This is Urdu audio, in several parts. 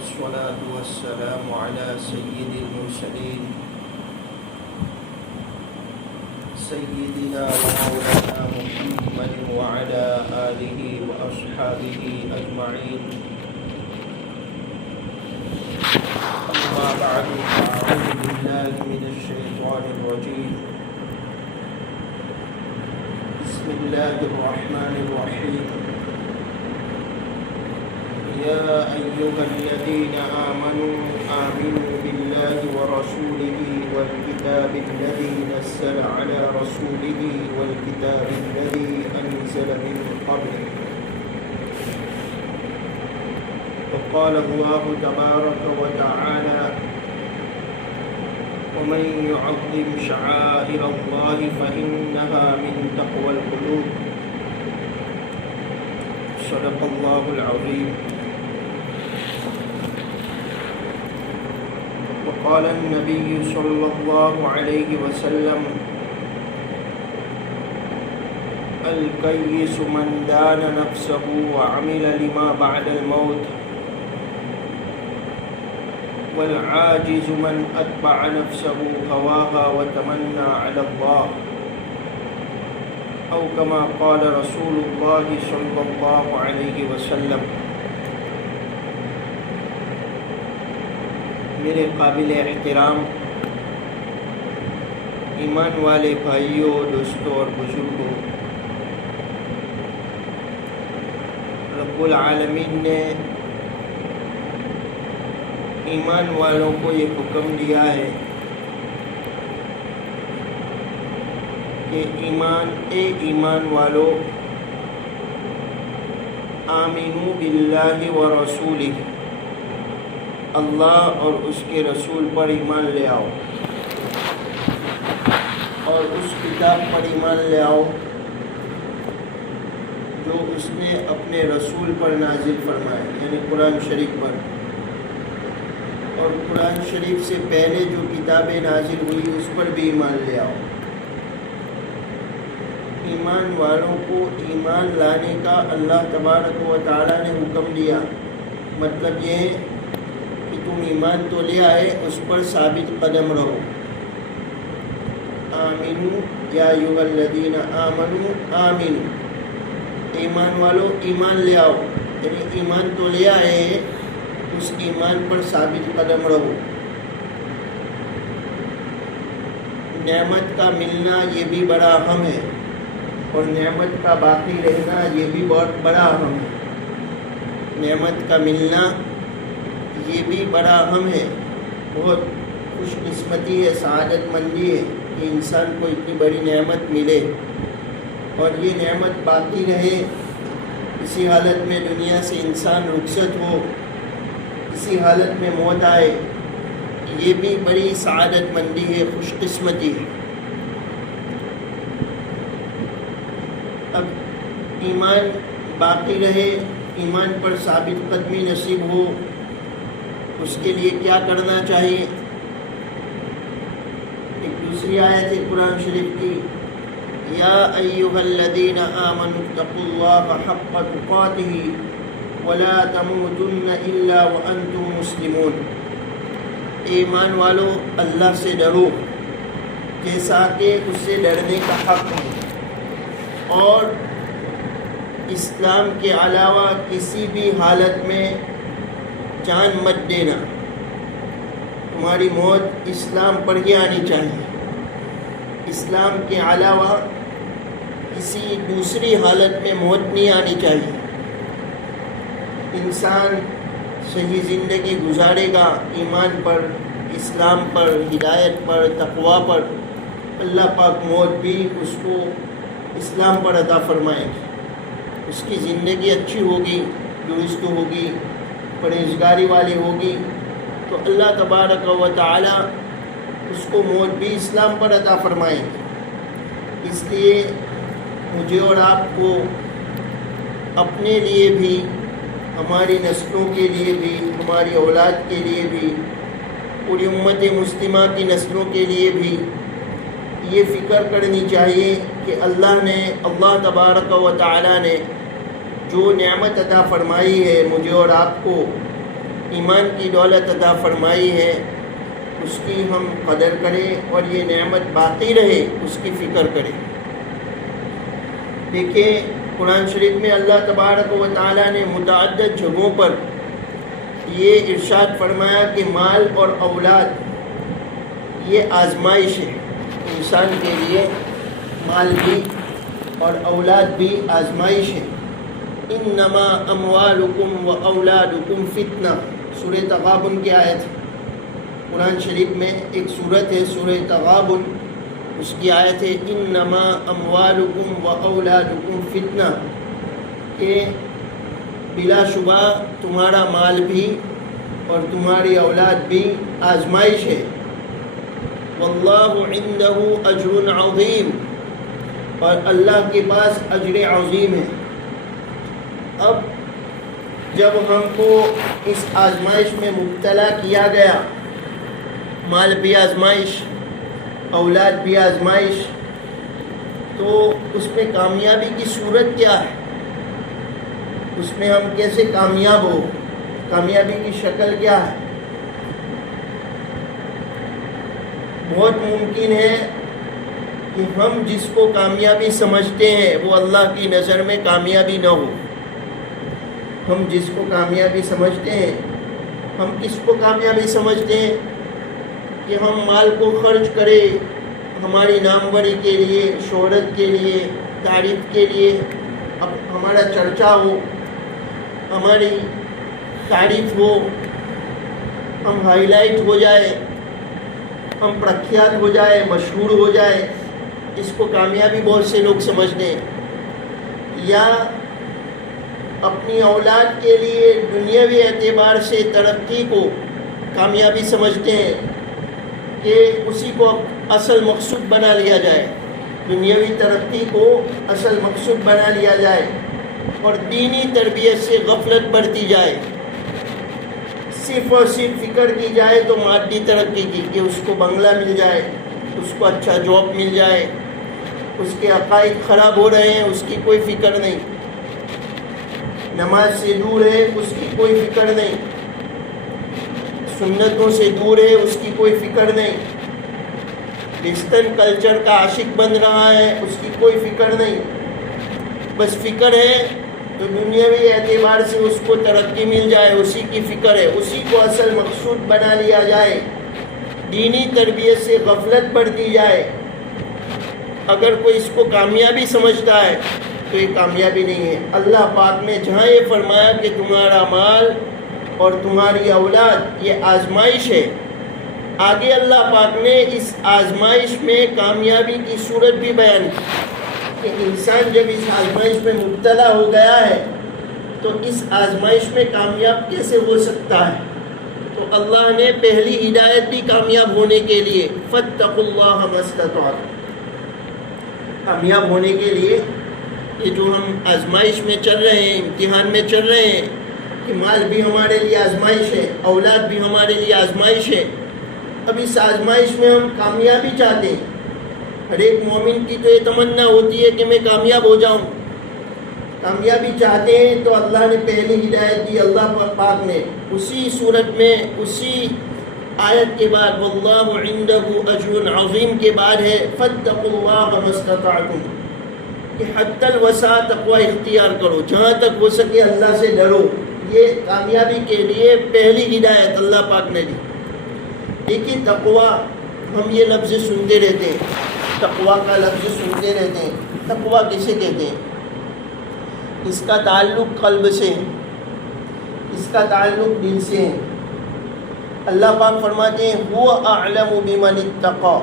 والصلاة والسلام على سيد المرسلين سيدنا ومولانا محمد وعلى آله وأصحابه أجمعين. أما بعد فأعوذ بالله من الشيطان الرجيم. بسم الله الرحمن الرحيم. يا أيها الذين آمنوا آمنوا بالله ورسوله والكتاب الذي نزل على رسوله والكتاب الذي أنزل من قبل. وقال الله تبارك وتعالى: ومن يعظم شعائر الله فإنها من تقوى القلوب. صدق الله العظيم. وقال النبي صلى الله عليه وسلم: الكيس من دان نفسه وعمل لما بعد الموت، والعاجز من أتبع نفسه هواها وتمنى على الله، أو كما قال رسول الله صلى الله عليه وسلم. میرے قابل احترام ایمان والے بھائیوں، دوستوں اور بزرگوں، رب العالمین نے ایمان والوں کو یہ حکم دیا ہے کہ ایمان والو آمنوا باللہ ورسولہ، اللہ اور اس کے رسول پر ایمان لے آؤ، اور اس کتاب پر ایمان لے آؤ جو اس نے اپنے رسول پر نازل فرمایا، یعنی قرآن شریف پر. اور قرآن شریف سے پہلے جو کتابیں نازل ہوئی اس پر بھی ایمان لے آؤ. ایمان والوں کو ایمان لانے کا اللہ تبارک و تعالیٰ نے حکم دیا. مطلب یہ ہے کہ تم ایمان تو لے آئے، اس پر ثابت قدم رہو. آمنو یا ایھا الذین آمنو آمنو، ایمان والو ایمان لے آؤ، یعنی ایمان تو لے آئے ہیں، اس ایمان پر ثابت قدم رہو. نعمت کا ملنا یہ بھی بڑا اہم ہے، اور نعمت کا باقی رہنا یہ بھی بہت بڑا اہم ہے. نعمت کا ملنا یہ بھی بڑا اہم ہے. بہت خوش قسمتی ہے، سعادت مندی ہے کہ انسان کو اتنی بڑی نعمت ملے اور یہ نعمت باقی رہے. اسی حالت میں دنیا سے انسان رخصت ہو، اسی حالت میں موت آئے، یہ بھی بڑی سعادت مندی ہے، خوش قسمتی ہے. اب ایمان باقی رہے، ایمان پر ثابت قدمی نصیب ہو، اس کے لیے کیا کرنا چاہیے؟ ایک دوسری آیت ہے قرآن شریف کی: یا ایھا الذین آمنوا اتقوا اللہ حق تقاتہ ولا تموتن الا وانتم مسلمون. ایمان والو اللہ سے ڈرو جیسا کہ اس سے ڈرنے کا حق ہے، اور اسلام کے علاوہ کسی بھی حالت میں جان مت دینا. تمہاری موت اسلام پر ہی آنی چاہیے، اسلام کے علاوہ کسی دوسری حالت میں موت نہیں آنی چاہیے. انسان صحیح زندگی گزارے گا ایمان پر، اسلام پر، ہدایت پر، تقوی پر، اللہ پاک موت بھی اس کو اسلام پر عطا فرمائے گی. اس کی زندگی اچھی ہوگی، درست ہوگی، پرہیزگاری والی ہوگی، تو اللہ تبارک و تعالی اس کو موت بھی اسلام پر عطا فرمائے گی. اس لیے مجھے اور آپ کو اپنے لیے بھی، ہماری نسلوں کے لیے بھی، ہماری اولاد کے لیے بھی، پوری امت مسلمہ کی نسلوں کے لیے بھی یہ فکر کرنی چاہیے کہ اللہ تبارک و تعالی نے جو نعمت عطا فرمائی ہے مجھے اور آپ کو، ایمان کی دولت عطا فرمائی ہے اس کی ہم قدر کریں اور یہ نعمت باقی رہے اس کی فکر کریں۔ دیکھیں قرآن شریف میں اللہ تبارک و تعالیٰ نے متعدد جگہوں پر یہ ارشاد فرمایا کہ مال اور اولاد یہ آزمائش ہے، انسان کے لیے مال بھی اور اولاد بھی آزمائش ہے۔ انما اموالکم و اولادکم فتنہ، سورہ تغابن کی آیت ہے۔ قرآن شریف میں ایک سورت ہے سورہ تغابن، اس کی آیت ہے انما اموالکم و اولادکم فتنہ، کہ بلا شبہ تمہارا مال بھی اور تمہاری اولاد بھی آزمائش ہے۔ واللہ عندہ اجر عظیم، اور اللہ کے پاس اجر عظیم ہے۔ اب جب ہم کو اس آزمائش میں مبتلا کیا گیا، مال بھی آزمائش، اولاد بھی آزمائش، تو اس میں کامیابی کی صورت کیا ہے؟ اس میں ہم کیسے کامیاب ہو؟ کامیابی کی شکل کیا ہے؟ بہت ممکن ہے کہ ہم جس کو کامیابی سمجھتے ہیں وہ اللہ کی نظر میں کامیابی نہ ہو۔ ہم جس کو کامیابی سمجھتے ہیں، ہم کس کو کامیابی سمجھتے ہیں؟ کہ ہم مال کو خرچ کریں ہماری ناموری کے لیے، شہرت کے لیے، تعریف کے لیے، ہمارا چرچا ہو، ہماری تعریف ہو، ہم ہائی لائٹ ہو جائے، ہم پرکھیات ہو جائے، مشہور ہو جائے، اس کو کامیابی بہت سے لوگ سمجھتے ہیں۔ یا اپنی اولاد کے لیے دنیاوی اعتبار سے ترقی کو کامیابی سمجھتے ہیں کہ اسی کو اصل مقصود بنا لیا جائے، دنیاوی ترقی کو اصل مقصود بنا لیا جائے، اور دینی تربیت سے غفلت برتی جائے۔ صرف اور صرف فکر کی جائے تو مادی ترقی کی، کہ اس کو بنگلہ مل جائے، اس کو اچھا جاب مل جائے، اس کے عقائد خراب ہو رہے ہیں اس کی کوئی فکر نہیں، نماز سے دور ہے اس کی کوئی فکر نہیں، سنتوں سے دور ہے اس کی کوئی فکر نہیں، ویسٹرن کلچر کا عاشق بن رہا ہے اس کی کوئی فکر نہیں، بس فکر ہے تو دنیاوی اعتبار سے اس کو ترقی مل جائے اسی کی فکر ہے، اسی کو اصل مقصود بنا لیا جائے، دینی تربیت سے غفلت برتی جائے۔ اگر کوئی اس کو کامیابی سمجھتا ہے تو یہ کامیابی نہیں ہے۔ اللہ پاک نے جہاں یہ فرمایا کہ تمہارا مال اور تمہاری اولاد یہ آزمائش ہے، آگے اللہ پاک نے اس آزمائش میں کامیابی کی صورت بھی بیان کی کہ انسان جب اس آزمائش میں مبتلا ہو گیا ہے تو اس آزمائش میں کامیاب کیسے ہو سکتا ہے؟ تو اللہ نے پہلی ہدایت بھی کامیاب ہونے کے لیے فاتقوا اللہ ما استطعتم، کامیاب ہونے کے لیے یہ جو ہم آزمائش میں چل رہے ہیں، امتحان میں چل رہے ہیں، کہ مال بھی ہمارے لیے آزمائش ہے، اولاد بھی ہمارے لیے آزمائش ہے۔ اب اس آزمائش میں ہم کامیابی چاہتے ہیں، ہر ایک مومن کی تو یہ تمنا ہوتی ہے کہ میں کامیاب ہو جاؤں، کامیابی چاہتے ہیں تو اللہ نے پہلی ہدایت دی، اللہ پاک نے اسی صورت میں اسی آیت کے بعد واللہ عندہ اجر عظیم کے بعد ہے فاتقوا اللہ ما استطعتم، کہ حتی الوسع تقوی اختیار کرو، جہاں تک ہو سکے اللہ سے ڈرو۔ یہ کامیابی کے لیے پہلی ہدایت اللہ پاک نے دی۔ لیکن تقوی، ہم یہ لفظ سنتے رہتے ہیں، تقوی کا لفظ سنتے رہتے ہیں، تقوی کسے کہتے ہیں؟ اس کا تعلق قلب سے ہے، اس کا تعلق دل سے ہے۔ اللہ پاک فرماتے ہیں هو اعلم بمن اتقى،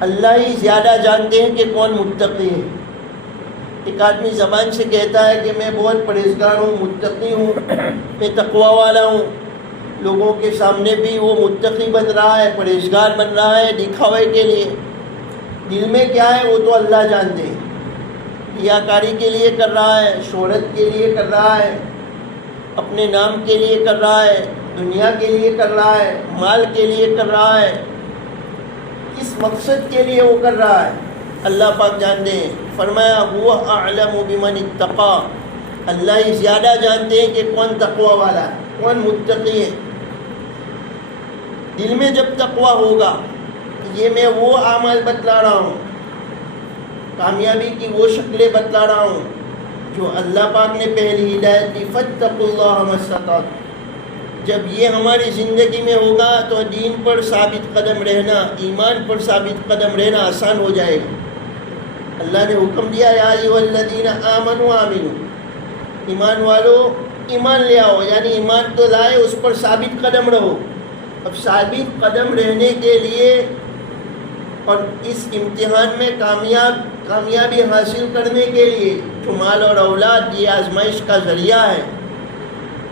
اللہ ہی زیادہ جانتے ہیں کہ کون متقی ہے۔ ایک آدمی زبان سے کہتا ہے کہ میں بہت پرہیزگار ہوں، متقی ہوں، میں تقوی والا ہوں، لوگوں کے سامنے بھی وہ متقی بن رہا ہے، پرہیزگار بن رہا ہے دکھاوے کے لیے، دل میں کیا ہے وہ تو اللہ جانتے ہیں۔ ریاکاری کے لیے کر رہا ہے، شہرت کے لیے کر رہا ہے، اپنے نام کے لیے کر رہا ہے، دنیا کے لیے کر رہا ہے، مال کے لیے کر رہا ہے، کس مقصد کے لیے وہ کر رہا ہے اللہ پاک جانتے ہیں۔ فرمایا هو اعلم بمن اتقى، اللہ ہی زیادہ جانتے ہیں کہ کون تقوی والا ہے، کون متقی ہے۔ دل میں جب تقوی ہوگا، یہ میں وہ اعمال بتلا رہا ہوں، کامیابی کی وہ شکلیں بتلا رہا ہوں جو اللہ پاک نے پہلی ہدایت دی، فاتقوا اللہ ما استطعتم۔ جب یہ ہماری زندگی میں ہوگا تو دین پر ثابت قدم رہنا، ایمان پر ثابت قدم رہنا آسان ہو جائے گا۔ اللہ نے حکم دیا یا ایھا الذین آمنوا آمنوا، ایمان والو ایمان لے آؤ، یعنی ایمان تو لائے، اس پر ثابت قدم رہو۔ اب ثابت قدم رہنے کے لیے اور اس امتحان میں کامیابی حاصل کرنے کے لیے جو مال اور اولاد یہ آزمائش کا ذریعہ ہے،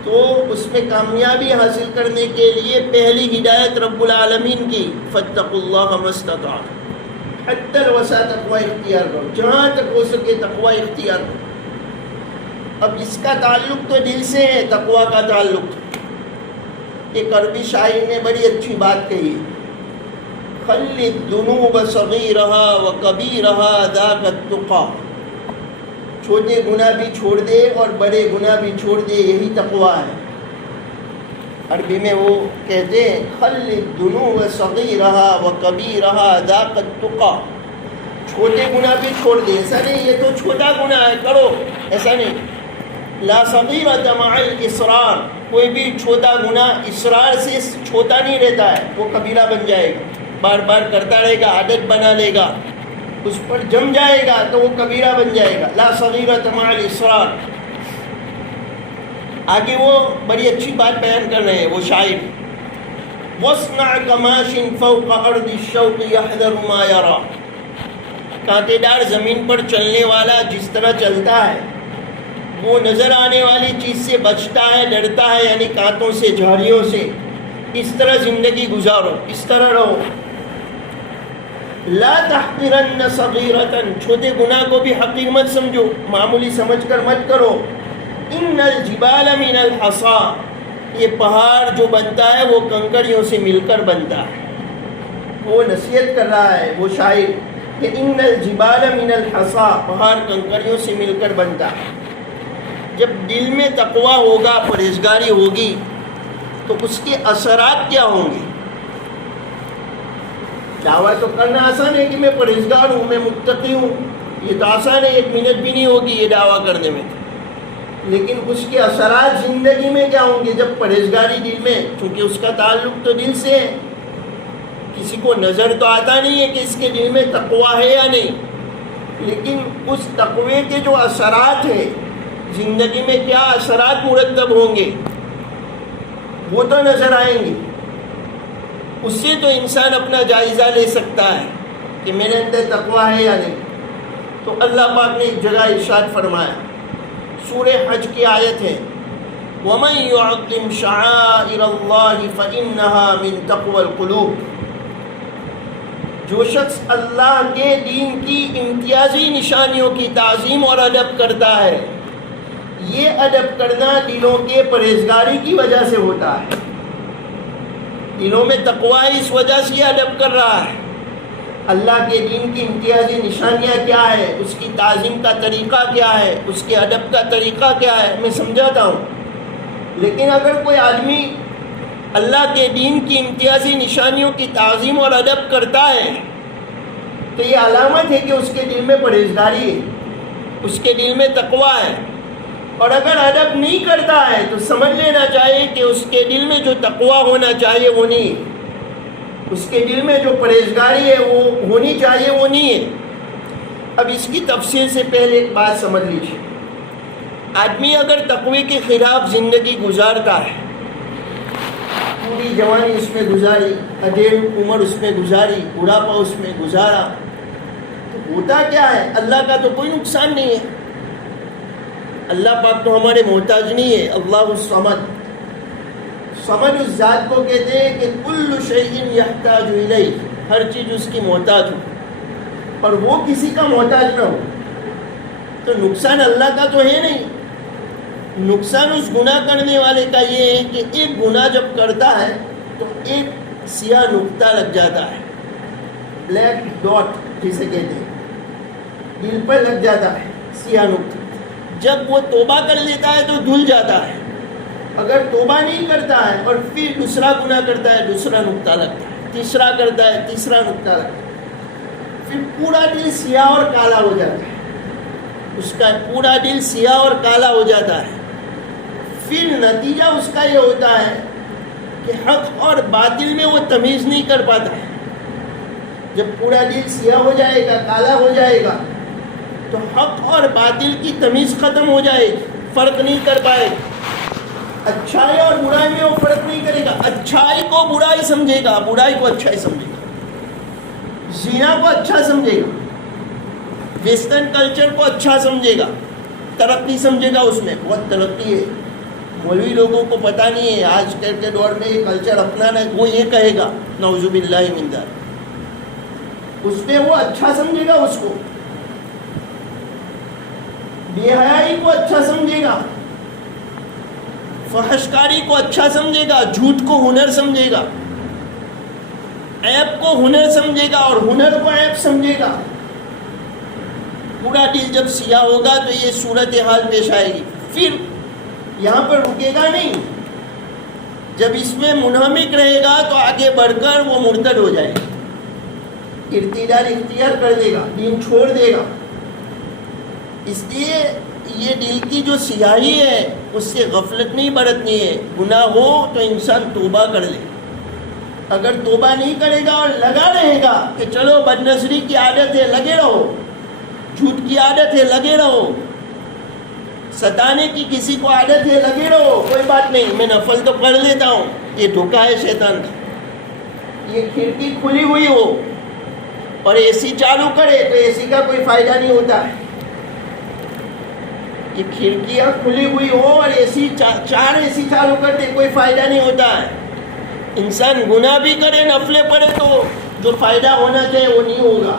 تو اس میں کامیابی حاصل کرنے کے لیے پہلی ہدایت رب العالمین کی، فاتقوا اللہ ما استطعتم، حتی الوسع تقوی اختیار کرو، جہاں تک ہو سکے تقوی اختیار کرو۔ اب اس کا تعلق تو دل سے ہے، تقوی کا تعلق۔ ایک عربی شاعر نے بڑی اچھی بات کہی، خلِ الذنوب صغیرها وکبیرها ذاک التقی، چھوٹے گناہ بھی چھوڑ دے اور بڑے گناہ بھی چھوڑ دے، یہی تقوی ہے۔ عربی میں وہ کہتے ہیں خلِ الذنوب صغیرها وکبیرها ذاک التقی، چھوٹے گناہ بھی چھوڑ دے، ایسا نہیں یہ تو چھوٹا گناہ ہے کرو، ایسا نہیں۔ لا صغیرۃ مع الاصرار، کوئی بھی چھوٹا گناہ اصرار سے چھوٹا نہیں رہتا ہے، وہ کبیرہ بن جائے گا، بار بار کرتا رہے گا، عادت بنا لے گا، اس پر جم جائے گا تو وہ کبیرہ بن جائے گا۔ لا صغیرۃ مع الاصرار۔ آگے وہ بڑی اچھی بات بیان کر رہے ہیں وہ شاعر، وَاصْنَعْ كَمَاشٍ فَوْقَ أَرْضِ الشَّوْقِ يَحْذَرُ مَا يَرَى، کانٹے دار زمین پر چلنے والا جس طرح چلتا ہے وہ نظر آنے والی چیز سے بچتا ہے، ڈرتا ہے، یعنی کانٹوں سے، جھاڑیوں سے۔ اس طرح زندگی گزارو، اس طرح رہو۔ لا تحقرن صغیرۃ، چھوٹے گناہ کو بھی حقیر مت سمجھو، معمولی سمجھ کر مت کرو۔ ان الجبال من الحصا، یہ پہاڑ جو بنتا ہے وہ کنکریوں سے مل کر بنتا ہے۔ وہ نصیحت کر رہا ہے وہ شاعر کہ ان الجبال من الحصا، پہاڑ کنکریوں سے مل کر بنتا ہے۔ جب دل میں تقوی ہوگا، پرہیزگاری ہوگی، تو اس کے اثرات کیا ہوں گے؟ دعویٰ تو کرنا آسان ہے کہ میں پرہیزگار ہوں، میں متقی ہوں، یہ تو آسان ہے، 1 منٹ بھی نہیں ہوگی یہ دعویٰ کرنے میں، لیکن اس کے اثرات زندگی میں کیا ہوں گے جب پرہیزگاری دل میں، چونکہ اس کا تعلق تو دل سے ہے۔ کسی کو نظر تو آتا نہیں ہے کہ اس کے دل میں تقوی ہے یا نہیں، لیکن اس تقوی کے جو اثرات ہیں، زندگی میں کیا اثرات مرتب ہوں گے وہ تو نظر آئیں گے۔ اس سے تو انسان اپنا جائزہ لے سکتا ہے کہ میرے اندر تقوی ہے یا نہیں۔ تو اللہ پاک نے ایک جگہ ارشاد فرمایا، سورہ حج کی آیت ہے، وَمَن يُعَظِّمْ شَعَائِرَ اللَّهِ فَإِنَّهَا مِن تَقْوَى الْقُلُوبِ، جو شخص اللہ کے دین کی امتیازی نشانیوں کی تعظیم اور ادب کرتا ہے، یہ ادب کرنا دلوں کے پرہیزگاری کی وجہ سے ہوتا ہے۔ دلوں میں تقوی اس وجہ سے ادب کر رہا ہے۔ اللہ کے دین کی امتیازی نشانیاں کیا ہے، اس کی تعظیم کا طریقہ کیا ہے، اس کے ادب کا طریقہ کیا ہے، میں سمجھاتا ہوں۔ لیکن اگر کوئی آدمی اللہ کے دین کی امتیازی نشانیوں کی تعظیم اور ادب کرتا ہے تو یہ علامت ہے کہ اس کے دل میں پرہیزگاری ہے، اس کے دل میں تقوی ہے۔ اور اگر ادب نہیں کرتا ہے تو سمجھ لینا چاہیے کہ اس کے دل میں جو تقوی ہونا چاہیے وہ نہیں ہے، اس کے دل میں جو پرہیزگاری ہے وہ ہونی چاہیے وہ نہیں ہے۔ اب اس کی تفصیل سے پہلے ایک بات سمجھ لیجیے، آدمی اگر تقوی کے خلاف زندگی گزارتا ہے، پوری جوانی اس میں گزاری، ادھیڑ عمر اس میں گزاری، بڑھاپا اس میں گزارا، تو ہوتا کیا ہے؟ اللہ کا تو کوئی نقصان نہیں ہے۔ اللہ پاک تو ہمارے محتاج نہیں ہے۔ اللہ الصمد، صمد اس ذات کو کہتے ہیں کہ کل شیء یحتاج الیہ، ہر چیز اس کی محتاج ہو اور وہ کسی کا محتاج نہ ہو، تو نقصان اللہ کا تو ہے نہیں۔ نقصان اس گناہ کرنے والے کا یہ ہے کہ ایک گناہ جب کرتا ہے تو ایک سیاہ نقطہ لگ جاتا ہے، بلیک ڈاٹ جسے کہتے ہیں، دل پر لگ جاتا ہے سیاہ نقطہ۔ جب وہ توبہ کر لیتا ہے تو دھل جاتا ہے. اگر توبہ نہیں کرتا ہے اور پھر دوسرا گناہ کرتا ہے, دوسرا نقطہ لگتا ہے, تیسرا کرتا ہے, تیسرا نقطہ لگتا ہے, پھر پورا دل سیاہ اور کالا ہو جاتا ہے. اس کا پورا دل سیاہ اور کالا ہو جاتا ہے. پھر نتیجہ اس کا یہ ہوتا ہے کہ حق اور باطل میں وہ تمیز نہیں کر پاتا ہے. جب پورا دل سیاہ ہو جائے گا, کالا ہو جائے گا, تو حق اور باطل کی تمیز ختم ہو جائے گی, فرق نہیں کر پائے گا. اچھائی اور برائی میں وہ فرق نہیں کرے گا. اچھائی کو برائی سمجھے گا, برائی کو اچھائی سمجھے گا. زنا کو اچھا سمجھے گا, ویسٹرن کلچر کو اچھا سمجھے گا, ترقی سمجھے گا. اس میں بہت ترقی ہے. مولوی لوگوں کو پتہ نہیں ہے آج کل کے دور میں یہ کلچر اپنانا ہے. وہ یہ کہے گا نعوذ باللہ من ذالک. اس میں وہ اچھا سمجھے گا, اس کو بے حیائی کو اچھا سمجھے گا, فحش کاری کو اچھا سمجھے گا, جھوٹ کو ہنر سمجھے گا, عیب کو ہنر سمجھے گا اور ہنر کو عیب سمجھے گا. پورا دل جب سیاہ ہوگا تو یہ صورتحال پیش آئے گی. پھر یہاں پر رکے گا نہیں. جب اس میں منہمک رہے گا تو آگے بڑھ کر وہ مرتد ہو جائے گا, ارتداد اختیار کر دے گا, دین چھوڑ دے گا. اس لیے یہ دل کی جو سیاہی ہے اس سے غفلت نہیں برتنی ہے. گناہ ہو تو انسان توبہ کر لے. اگر توبہ نہیں کرے گا اور لگا رہے گا کہ چلو بد نظری کی عادت ہے, لگے رہو, جھوٹ کی عادت ہے, لگے رہو, ستانے کی کسی کو عادت ہے, لگے رہو, کوئی بات نہیں, میں نفل تو پڑھ لیتا ہوں, یہ دھوکہ ہے شیطان کا. یہ کھڑکی کھلی ہوئی ہو اور اے سی چالو کرے تو اے سی کا کوئی فائدہ نہیں ہوتا ہے. یہ کھڑکیاں کھلی ہوئی ہو اور اے سی چار اے سی چالو کر دے, کوئی فائدہ نہیں ہوتا ہے. انسان گناہ بھی کرے, نفلیں پڑھے, تو جو فائدہ ہونا چاہیے وہ نہیں ہوگا.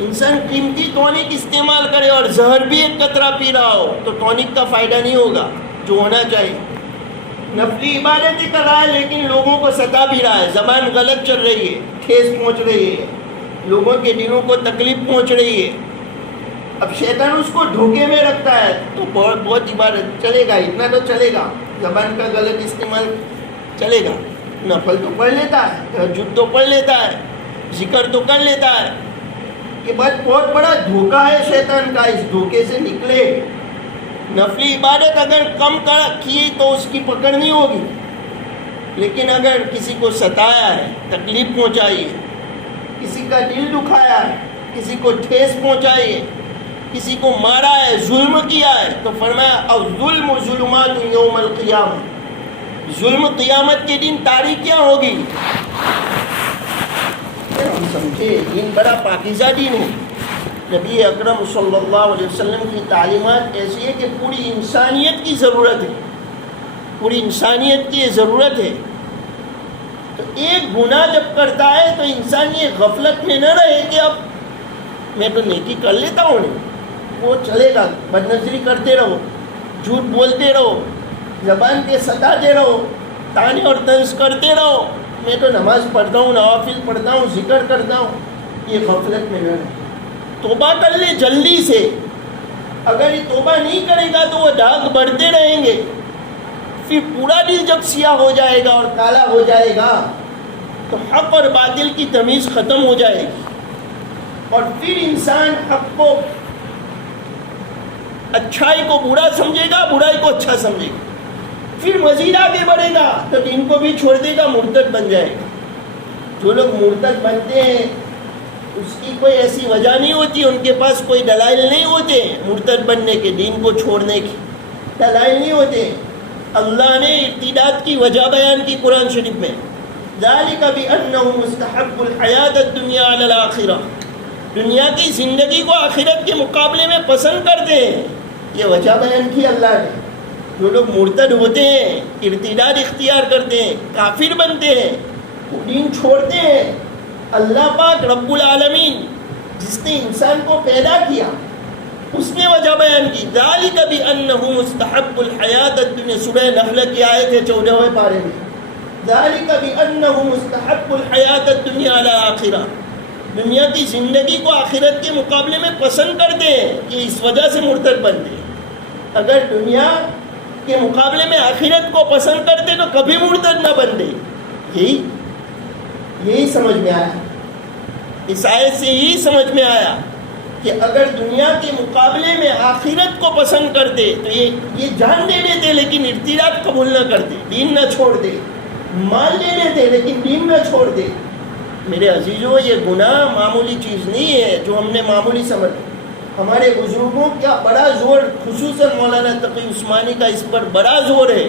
انسان قیمتی ٹونک استعمال کرے اور زہر بھی ایک قطرہ پی رہا ہو تو ٹونک کا فائدہ نہیں ہوگا جو ہونا چاہیے. نفلی عبادتیں کر رہا ہے لیکن لوگوں کو ستا بھی رہا ہے, زبان غلط چل رہی ہے, ٹھیس پہنچ رہی ہے, لوگوں کے دلوں کو تکلیف پہنچ رہی ہے. اب شیطان اس کو دھوکے میں رکھتا ہے تو بہت عبادت چلے گا, اتنا تو چلے گا, زبان کا غلط استعمال چلے گا. نفل تو پڑھ لیتا ہے, تہجد تو پڑھ لیتا ہے, ذکر تو کر لیتا ہے. یہ بہت بڑا دھوکہ ہے شیطان کا, اس دھوکے سے نکلے. نفلی عبادت اگر کم کی تو اس کی پکڑ نہیں ہوگی, لیکن اگر کسی کو ستایا ہے, تکلیف پہنچائی ہے, کسی کا دل دکھایا ہے, کسی کو ٹھیس پہنچائی ہے, کسی کو مارا ہے, ظلم کیا ہے, تو فرمایا الظلم ظلمات یوم القیامہ, ظلم قیامت کے دن تاریکیاں ہوگی. ہم سمجھے دین بڑا پاکیزہ دین ہے. نبی اکرم صلی اللہ علیہ وسلم کی تعلیمات ایسی ہے کہ پوری انسانیت کی ضرورت ہے, پوری انسانیت کی ضرورت ہے. تو ایک گناہ جب کرتا ہے تو انسان یہ غفلت میں نہ رہے کہ اب میں تو نیکی کر لیتا ہوں, وہ چلے گا. بد نظری کرتے رہو, جھوٹ بولتے رہو, زبان کے ستاتے رہو, طعن اور طنز کرتے رہو, میں تو نماز پڑھتا ہوں, نوافل پڑھتا ہوں, ذکر کرتا ہوں, یہ غفلت میں نہ رہے. توبہ کر لے جلدی سے. اگر یہ توبہ نہیں کرے گا تو وہ داغ بڑھتے رہیں گے. پھر پورا دل جب سیاہ ہو جائے گا اور کالا ہو جائے گا تو حق اور باطل کی تمیز ختم ہو جائے گی, اور پھر انسان حق کو, اچھائی کو برا سمجھے گا, برائی کو اچھا سمجھے گا. پھر مزید آگے بڑھے گا تو دین کو بھی چھوڑ دے گا, مرتد بن جائے گا. جو لوگ مرتد بنتے ہیں اس کی کوئی ایسی وجہ نہیں ہوتی, ان کے پاس کوئی دلائل نہیں ہوتے مرتد بننے کے, دین کو چھوڑنے کے دلائل نہیں ہوتے. اللہ نے ارتداد کی وجہ بیان کی قرآن شریف میں, ذالک بأنہ مستحب الحیات الدنیا علی الآخرہ, دنیا کی زندگی کو آخرت کے مقابلے میں پسند کرتے ہیں. یہ وجہ بیان کی اللہ نے. جو لوگ مرتد ہوتے ہیں, ارتداد اختیار کرتے ہیں, کافر بنتے ہیں, دین چھوڑتے ہیں, اللہ پاک رب العالمین جس نے انسان کو پیدا کیا اس نے وجہ بیان کی. ذالک بأنہ مستحب الحیات الدنیا, سورہ نحل کی آیت ہے 14ویں پارے میں. ذالک بأنہ مستحب الحیات الدنیا علی الآخرہ, دنیا کی زندگی کو آخرت کے مقابلے میں پسند کرتے ہیں, کہ اس وجہ سے مرتد بنتے ہیں. اگر دنیا کے مقابلے میں آخرت کو پسند کرتے تو کبھی مرتد نہ بنتے. یہی سمجھ میں آیا. اس آیت سے یہی سمجھ میں آیا کہ اگر دنیا کے مقابلے میں آخرت کو پسند کرتے تو یہ جان دے دیتے لیکن ارتداد قبول نہ کرتے, دین نہ چھوڑ دے. مان لے لیتے لیکن دین نہ چھوڑ دے. میرے عزیزوں, یہ گناہ معمولی چیز نہیں ہے جو ہم نے معمولی سمجھ. ہمارے بزرگوں کا بڑا زور, خصوصاً مولانا تقی عثمانی کا اس پر بڑا زور ہے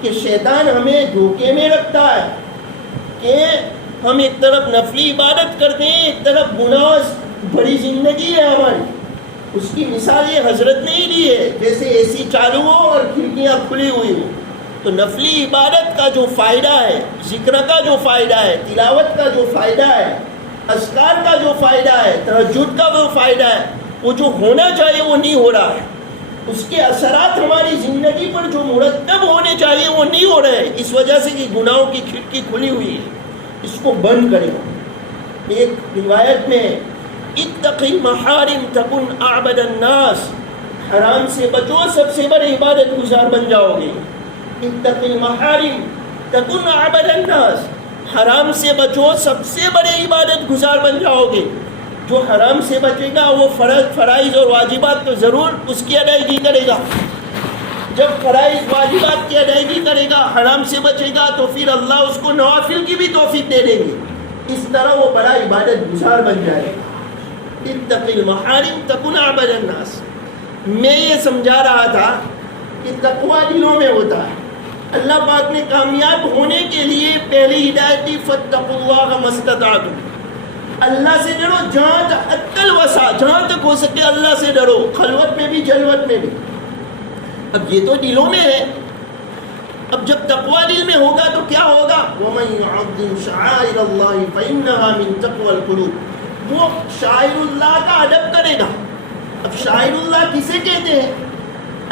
کہ شیطان ہمیں دھوکے میں رکھتا ہے کہ ہم ایک طرف نفلی عبادت کرتے ہیں, ایک طرف گناہ بڑی زندگی ہے ہماری. اس کی مثال یہ حضرت نے ہی دی ہے, جیسے اے سی چالو ہو اور کھڑکیاں کھلی ہوئی ہو. تو نفلی عبادت کا جو فائدہ ہے, ذکر کا جو فائدہ ہے, تلاوت کا جو فائدہ ہے, اذکار کا جو فائدہ ہے, تہجد کا جو فائدہ ہے, وہ جو ہونا چاہیے وہ نہیں ہو رہا ہے. اس کے اثرات ہماری زندگی پر جو مرتب ہونے چاہیے وہ نہیں ہو رہے, اس وجہ سے کہ گناہوں کی کھڑکی کھلی ہوئی ہے. اس کو بند کرے گا. ایک روایت میں اتق المحارم تکن اعبد الناس, حرام سے بچو سب سے بڑے عبادت گزار بن جاؤ گے. اتق المحارم تکن اعبد الناس, حرام سے بچو سب سے بڑے عبادت گزار بن جاؤ گے. جو حرام سے بچے گا وہ فرائض اور واجبات تو ضرور اس کی ادائیگی کرے گا. جب فرائض واجبات کی ادائیگی کرے گا, حرام سے بچے گا, تو پھر اللہ اس کو نوافل کی بھی توفیق دے دیں گے. اس طرح وہ بڑا عبادت گزار بن جائے گا. اتق المحارم تکن اعبد الناس. میں یہ سمجھا رہا تھا کہ تقوی دلوں میں ہوتا ہے. اللہ پاک نے کامیاب ہونے کے لیے پہلی ہدایت دی, فاتقوا اللہ ما استطعتم. اللہ سے ڈرو جہاں تک وسع, جہاں تک ہو سکے اللہ سے ڈرو, خلوت میں بھی جلوت میں بھی. اب یہ تو دلوں میں ہے. اب جب تقوی دل میں ہوگا تو کیا ہوگا؟ وَمَن يُعَظِّمْ شَعَائِرَ اللَّهِ فَإِنَّهَا مِن تَقْوَى الْقُلُوبِ. وہ شاعر اللہ کا ادب کرے گا. اب شاعر اللہ کسے کہتے ہیں؟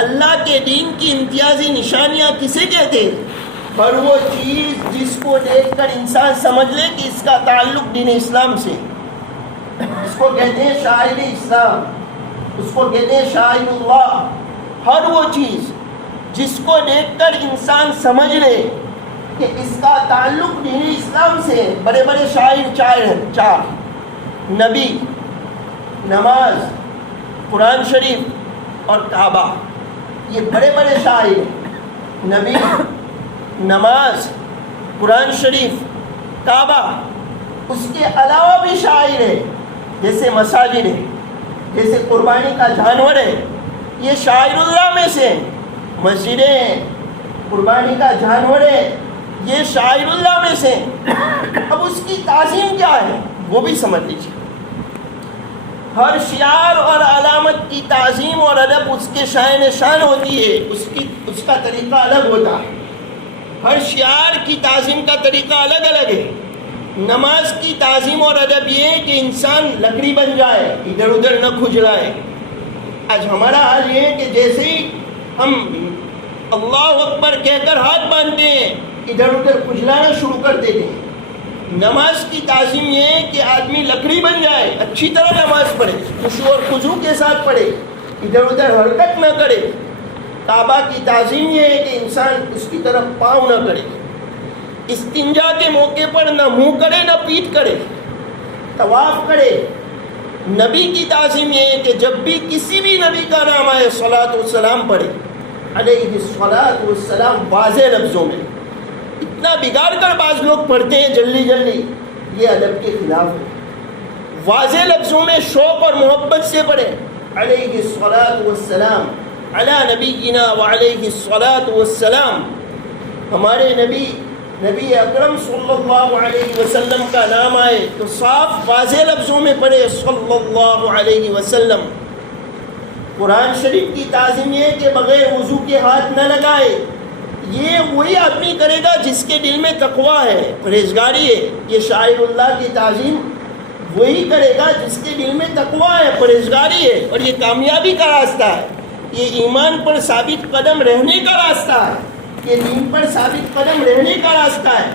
اللہ کے دین کی امتیازی نشانیاں کسے کہتے ہیں؟ پر وہ چیز جس کو دیکھ کر انسان سمجھ لے کہ اس کا تعلق دین اسلام سے. اس کو کہتے ہیں شاعر اسلام, اس کو کہتے ہیں شاعر اللہ. ہر وہ چیز جس کو دیکھ کر انسان سمجھ لے کہ اس کا تعلق دین اسلام سے. بڑے بڑے شاعر چار: نبی, نماز, قرآن شریف اور کعبہ. یہ بڑے بڑے شاعر. نبی, نماز, قرآن شریف, کعبہ. اس کے علاوہ بھی شاعر ہے, جیسے مساجد ہے, جیسے قربانی کا جانور ہے. یہ شاعر اللہ میں سے. مسجدیں, قربانی کا جانور ہے, یہ شاعر اللہ میں سے. اب اس کی تعظیم کیا ہے وہ بھی سمجھ لیجیے. ہر شعار اور علامت کی تعظیم اور ادب اس کے شائن شان ہوتی ہے, اس کا طریقہ الگ ہوتا ہے. ہر شعار کی تعظیم کا طریقہ الگ الگ ہے. نماز کی تعظیم اور ادب یہ ہے کہ انسان لکڑی بن جائے, ادھر ادھر نہ کھجلائے. آج ہمارا حال یہ ہے کہ جیسے ہی ہم اللہ اکبر کہہ کر ہاتھ باندھتے ہیں, ادھر ادھر کھجلانا شروع کر دیتے ہیں. نماز کی تعظیم یہ ہے کہ آدمی لکڑی بن جائے, اچھی طرح نماز پڑھے, خشوع اور خضوع کے ساتھ پڑھے, ادھر ادھر حرکت نہ کرے. کعبہ کی تعظیم یہ ہے کہ انسان اس کی طرف پاؤں نہ کرے. استنجا کے موقع پر نہ منہ کرے نہ پیٹھ کرے, طواف کرے. نبی کی تعظیم یہ ہے کہ جب بھی کسی بھی نبی کا نام آئے صلاۃ والسلام پڑھے, علیہ الصلاۃ والسلام, واضح لفظوں میں. اتنا بگاڑ کر بعض لوگ پڑھتے ہیں جلدی جلدی, یہ ادب کے خلاف ہے. واضح لفظوں میں شوق اور محبت سے پڑھے, علیہ الصلاۃ والسلام, علی نبینا وعلیہ الصلاۃ والسلام. ہمارے نبی اکرم صلی اللہ علیہ وسلم کا نام آئے تو صاف واضح لفظوں میں پڑھے, صلی اللہ علیہ وسلم. قرآن شریف کی تعظیم یہ کہ بغیر وضو کے ہاتھ نہ لگائے. یہ وہی آدمی کرے گا جس کے دل میں تقوی ہے, پرہیزگاری ہے. یہ شاعر اللہ کی تعظیم وہی کرے گا جس کے دل میں تقوی ہے, پرہیزگاری ہے. اور یہ کامیابی کا راستہ ہے, یہ ایمان پر ثابت قدم رہنے کا راستہ ہے, یہ دین پر ثابت قدم رہنے کا راستہ ہے.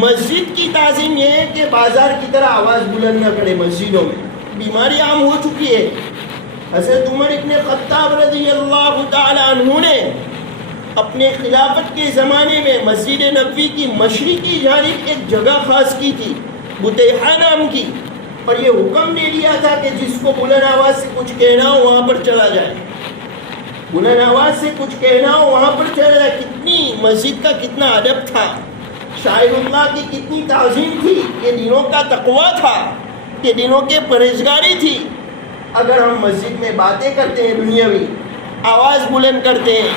مسجد کی تعظیم یہ ہے کہ بازار کی طرح آواز بلند نہ کرے. مسجدوں میں بیماری عام ہو چکی ہے. حضرت عمر ابن خطاب رضی اللہ تعالیٰ عنہ نے اپنے خلافت کے زمانے میں مسجد نبوی کی مشرقی جانب ایک جگہ خاص کی تھی، بطیحہ نام کی، اور یہ حکم دے دیا تھا کہ جس کو بلند آواز سے کچھ کہنا ہو وہاں پر چلا جائے، بلند آواز سے کچھ کہنا ہو وہاں پر چلا جائے۔ کتنی مسجد کا کتنا ادب تھا، شاعر اللہ کی کتنی تعظیم تھی، یہ دنوں کا تقویٰ تھا، یہ دنوں کے پرہیزگاری تھی۔ اگر ہم مسجد میں باتیں کرتے ہیں دنیاوی، آواز بلند کرتے ہیں،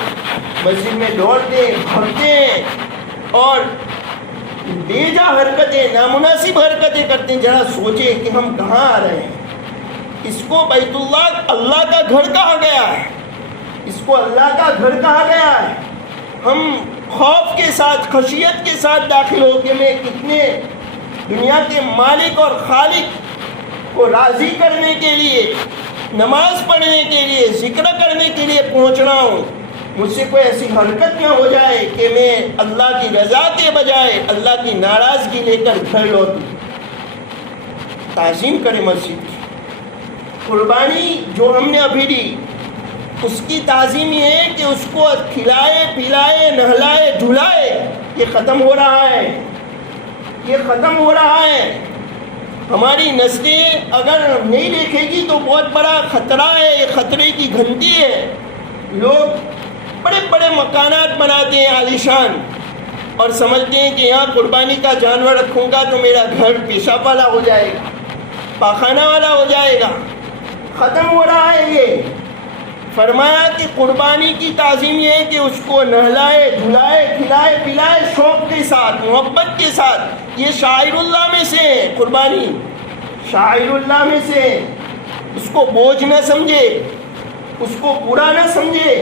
مسجد میں دوڑتے ہیں، بھاگتے ہیں اور بے جا حرکتیں، نامناسب حرکتیں کرتے ہیں، ذرا سوچیں کہ ہم کہاں آ رہے ہیں۔ اس کو بیت اللہ اللہ کا گھر کہا گیا ہے، اس کو اللہ کا گھر کہا گیا ہے۔ ہم خوف کے ساتھ، خشیت کے ساتھ داخل ہو کہ میں کتنے دنیا کے مالک اور خالق کو راضی کرنے کے لیے، نماز پڑھنے کے لیے، ذکر کرنے کے لیے پہنچ رہا ہوں، مجھ سے کوئی ایسی حرکت نہ ہو جائے کہ میں اللہ کی رضا کے بجائے اللہ کی ناراضگی لے کر گھر لوٹوں۔ تعظیم کرے مسجد کی۔ قربانی جو ہم نے ابھی دی، اس کی تعظیم یہ ہے کہ اس کو کھلائے پلائے نہلائے دھلائے۔ یہ ختم ہو رہا ہے، یہ ختم ہو رہا ہے۔ ہماری نسلیں اگر نہیں دیکھے گی تو بہت بڑا خطرہ ہے، یہ خطرے کی گھنٹی ہے۔ لوگ بڑے بڑے مکانات بناتے ہیں عالیشان اور سمجھتے ہیں کہ یہاں قربانی کا جانور رکھوں گا تو میرا گھر پیشاب والا ہو جائے گا، پاخانہ والا ہو جائے گا۔ ختم ہو رہا ہے یہ۔ فرمایا کہ قربانی کی تعظیم یہ ہے کہ اس کو نہلائے دھلائے کھلائے پلائے شوق کے ساتھ، محبت کے ساتھ۔ یہ شاعر اللہ میں سے ہے، قربانی شاعر اللہ میں سے ہے۔ اس کو بوجھ نہ سمجھے، اس کو برا نہ سمجھے،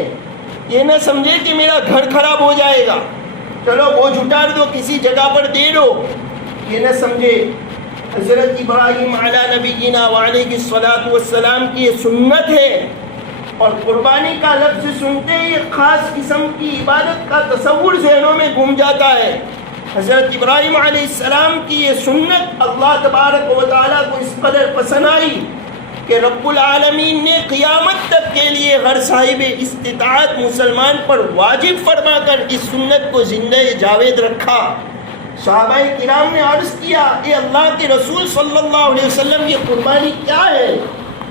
یہ نہ سمجھے کہ میرا گھر خراب ہو جائے گا، چلو بوجھ اتار دو کسی جگہ پر دے دو، یہ نہ سمجھے۔ حضرت ابراہیم علی نبینا وعلیہ الصلوۃ والسلام کی یہ سنت ہے، اور قربانی کا لفظ سنتے ہی ایک خاص قسم کی عبادت کا تصور ذہنوں میں گھوم جاتا ہے۔ حضرت ابراہیم علیہ السلام کی یہ سنت اللہ تبارک و تعالیٰ کو اس قدر پسند آئی کہ رب العالمین نے قیامت تک کے لیے ہر صاحب استطاعت مسلمان پر واجب فرما کر اس سنت کو زندہ جاوید رکھا۔ صحابہ کرام نے عرض کیا، اے اللہ کے رسول صلی اللہ علیہ وسلم، یہ قربانی کیا ہے؟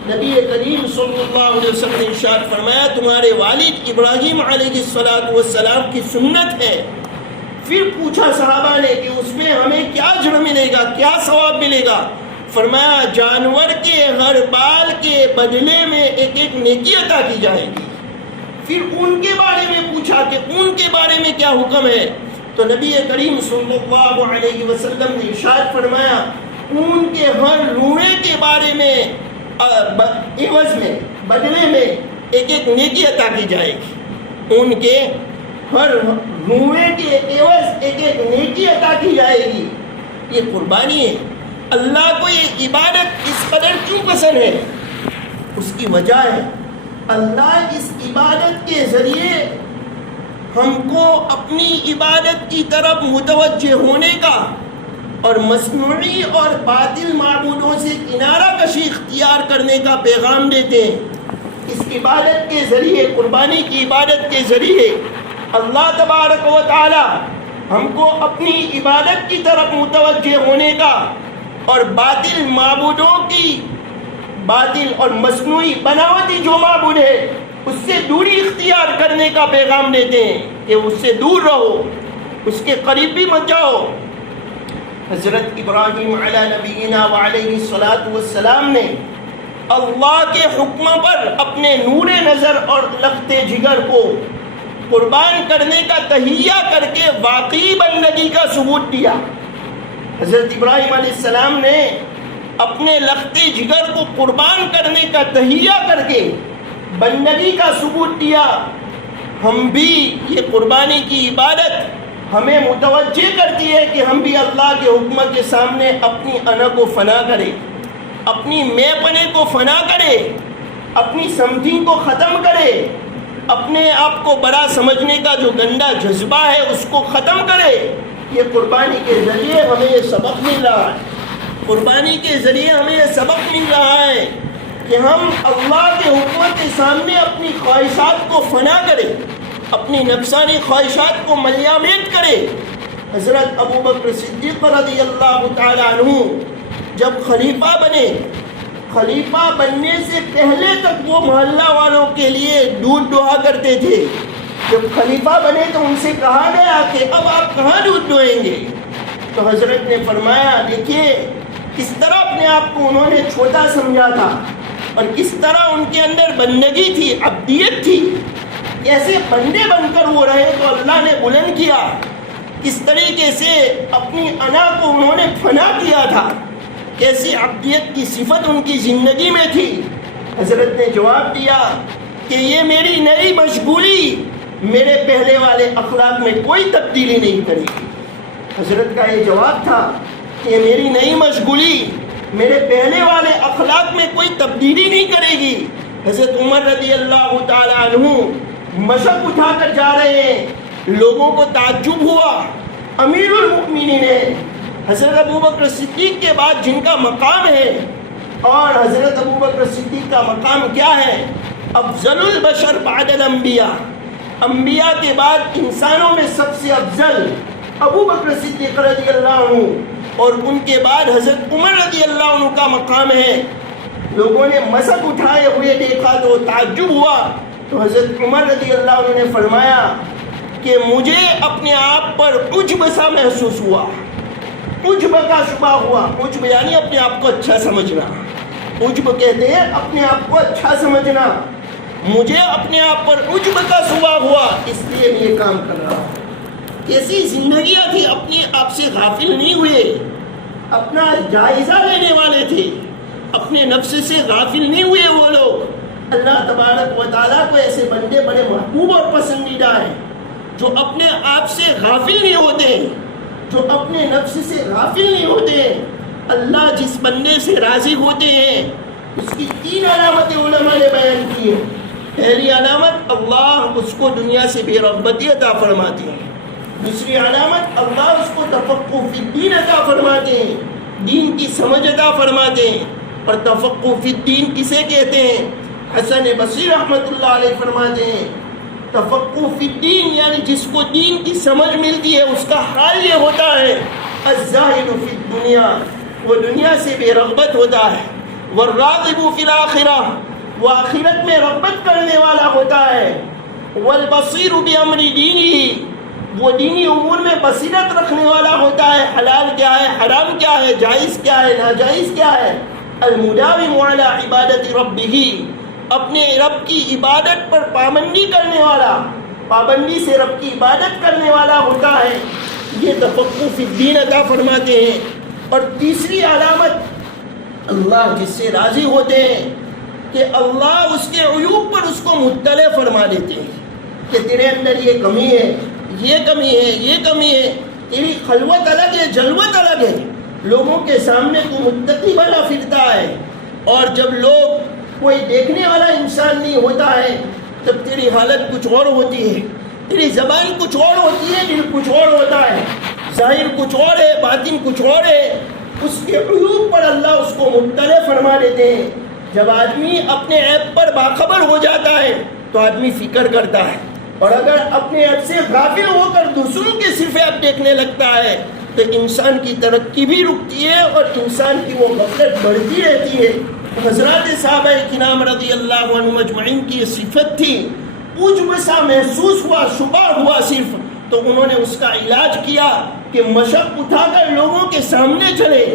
نبی کریم صلی اللہ علیہ وسلم نے ارشاد فرمایا، تمہارے والد ابراہیم علیہ السلام کی سنت ہے۔ پھر پوچھا صحابہ نے کہ اس میں ہمیں کیا اجر ملے گا، کیا ثواب ملے گا؟ فرمایا جانور کے ہر بال کے بدلے میں ایک ایک نیکی عطا کی جائے گی۔ پھر اون کے بارے میں پوچھا کہ اون کے بارے میں کیا حکم ہے؟ تو نبی کریم صلی اللہ علیہ وسلم نے ارشاد فرمایا اون کے ہر روئے کے بارے میں عوض میں، بدلے میں ایک ایک نیکی عطا کی جائے گی۔ اون کے ہر روئے کے عوض ایک ایک نیکی عطا کی جائے گی۔ یہ قربانی ہے۔ اللہ کو یہ عبادت اس قدر کیوں پسند ہے؟ اس کی وجہ ہے اللہ اس عبادت کے ذریعے ہم کو اپنی عبادت کی طرف متوجہ ہونے کا اور مصنوعی اور باطل معبودوں سے کنارہ کشی اختیار کرنے کا پیغام دیتے ہیں۔ اس عبادت کے ذریعے، قربانی کی عبادت کے ذریعے اللہ تبارک و تعالی ہم کو اپنی عبادت کی طرف متوجہ ہونے کا اور باطل معبودوں کی، باطل اور مصنوعی بناوٹی جو معبود ہے اس سے دوری اختیار کرنے کا پیغام دیتے ہیں کہ اس سے دور رہو، اس کے قریب بھی مت جاؤ۔ حضرت ابراہیم علی نبینا وعلیہ الصلوۃ والسلام نے اللہ کے حکم پر اپنے نور نظر اور لخت جگر کو قربان کرنے کا تہیہ کر کے واقعی بندگی کا ثبوت دیا۔ حضرت ابراہیم علیہ السلام نے اپنے لخت جگر کو قربان کرنے کا تہیہ کر کے بندگی کا ثبوت دیا۔ ہم بھی یہ قربانی کی عبادت ہمیں متوجہ کرتی ہے کہ ہم بھی اللہ کے حکم کے سامنے اپنی انا کو فنا کریں، اپنی میں پنے کو فنا کرے، اپنی سمجھی کو ختم کرے، اپنے آپ کو بڑا سمجھنے کا جو گندا جذبہ ہے اس کو ختم کرے۔ یہ قربانی کے ذریعے ہمیں یہ سبق مل رہا ہے، قربانی کے ذریعے ہمیں یہ سبق مل رہا ہے۔ کہ ہم اللہ کے حکم کے سامنے اپنی خواہشات کو فنا کریں، اپنی نفسانی خواہشات کو ملیامت کریں۔ حضرت ابو بکر صدیق رضی اللہ تعالیٰ عنہ جب خلیفہ بنے، خلیفہ بننے سے پہلے تک وہ محلہ والوں کے لیے دودھ دہا کرتے تھے۔ جب خلیفہ بنے تو ان سے کہا گیا کہ اب آپ کہاں دودھ دوہیں گے؟ تو حضرت نے فرمایا دیکھیے کس طرح اپنے آپ کو انہوں نے چھوٹا سمجھا تھا اور کس طرح ان کے اندر بندگی تھی، عبدیت تھی، کیسے بندے بن کر وہ رہے تو اللہ نے بلند کیا، کس طریقے سے اپنی انا کو انہوں نے فنا کیا تھا، کیسی عبدیت کی صفت ان کی زندگی میں تھی۔ حضرت نے جواب دیا کہ یہ میری نئی مشغولی میرے پہلے والے اخلاق میں کوئی تبدیلی نہیں کرے گی۔ حضرت کا یہ جواب تھا کہ میری نئی مشغولی میرے پہلے والے اخلاق میں کوئی تبدیلی نہیں کرے گی۔ حضرت عمر رضی اللہ تعالیٰ عنہ مشق اٹھا کر جا رہے ہیں، لوگوں کو تعجب ہوا، امیر المؤمنین نے حضرت ابو بکر صدیق کے بعد جن کا مقام ہے، اور حضرت ابو بکر صدیق کا مقام کیا ہے؟ افضل البشر بعد الانبیاء، انبیاء کے بعد انسانوں میں سب سے افضل ابو بکر صدیق رضی اللہ عنہ، اور ان کے بعد حضرت عمر رضی اللہ عنہ کا مقام ہے۔ لوگوں نے مسک اٹھائے ہوئے دیکھا تو تعجب ہوا، تو حضرت عمر رضی اللہ عنہ نے فرمایا کہ مجھے اپنے آپ پر عجب سا محسوس ہوا، عجب کا شبہ ہوا۔ عجب یعنی اپنے آپ کو اچھا سمجھنا، عجب کہتے ہیں اپنے آپ کو اچھا سمجھنا۔ مجھے اپنے آپ پر عجب کا شبہ ہوا، اس لیے میں یہ کام کر رہا ہوں۔ کیسی زندگیاں تھی، اپنے آپ سے غافل نہیں ہوئے، اپنا جائزہ لینے والے تھے، اپنے نفس سے غافل نہیں ہوئے وہ لوگ۔ اللہ تبارک و تعالیٰ کو ایسے بندے بڑے محبوب اور پسندیدہ ہیں جو اپنے آپ سے غافل نہیں ہوتے، جو اپنے نفس سے غافل نہیں ہوتے۔ اللہ جس بندے سے راضی ہوتے ہیں اس کی 3 علامتیں علماء نے بیان کی ہیں۔ پہلی علامت، اللہ اس کو دنیا سے بے رغبتی عطا فرماتے ہیں۔ دوسری علامت، اللہ اس کو تفقہ فی الدین عطا فرماتے ہیں، دین کی سمجھ عطا فرماتے ہیں۔ اور تفقہ فی الدین کسے کہتے ہیں؟ حسن بصری رحمۃ اللہ علیہ فرماتے ہیں تفقہ فی الدین یعنی جس کو دین کی سمجھ ملتی ہے اس کا حال یہ ہوتا ہے، الزاہد فی الدنیا، وہ دنیا سے بے رغبت ہوتا ہے، والراغب فی الآخرہ، وہ آخرت میں رغبت کرنے والا ہوتا ہے، والبصیر بامر دینہ، وہ دینی امور میں بصیرت رکھنے والا ہوتا ہے، حلال کیا ہے، حرام کیا ہے، جائز کیا ہے، ناجائز کیا ہے، المداوم علی عبادت ربہ، اپنے رب کی عبادت پر پابندی کرنے والا، پابندی سے رب کی عبادت کرنے والا ہوتا ہے۔ یہ تفقہ فی الدین عطا فرماتے ہیں۔ اور تیسری علامت، اللہ جس سے راضی ہوتے ہیں کہ اللہ اس کے عیوب پر اس کو مطلع فرما دیتے ہیں کہ تیرے اندر یہ کمی ہے، یہ کمی ہے، یہ کمی ہے، تیری خلوت الگ ہے، جلوت الگ ہے، لوگوں کے سامنے تو متقی بنا پھرتا ہے، اور جب لوگ کوئی دیکھنے والا انسان نہیں ہوتا ہے تب تیری حالت کچھ اور ہوتی ہے، تیری زبان کچھ اور ہوتی ہے، دل کچھ اور ہوتا ہے، ظاہر کچھ اور ہے، باطن کچھ اور ہے۔ اس کے عیوب پر اللہ اس کو مطلع فرما دیتے ہیں۔ جب آدمی اپنے عیب پر باخبر ہو جاتا ہے تو آدمی فکر کرتا ہے، اور اگر اپنے عیب سے غافل ہو کر دوسروں کے صرف عیب دیکھنے لگتا ہے تو انسان کی ترقی بھی رکتی ہے اور انسان کی وہ غفلت بڑھتی رہتی ہے۔ حضرات صحابہ کرام رضی اللہ عنہم اجمعین کی یہ صفت تھی، عجب سا محسوس ہوا، شبہ ہوا صرف، تو انہوں نے اس کا علاج کیا کہ مشق اٹھا کر لوگوں کے سامنے چلے۔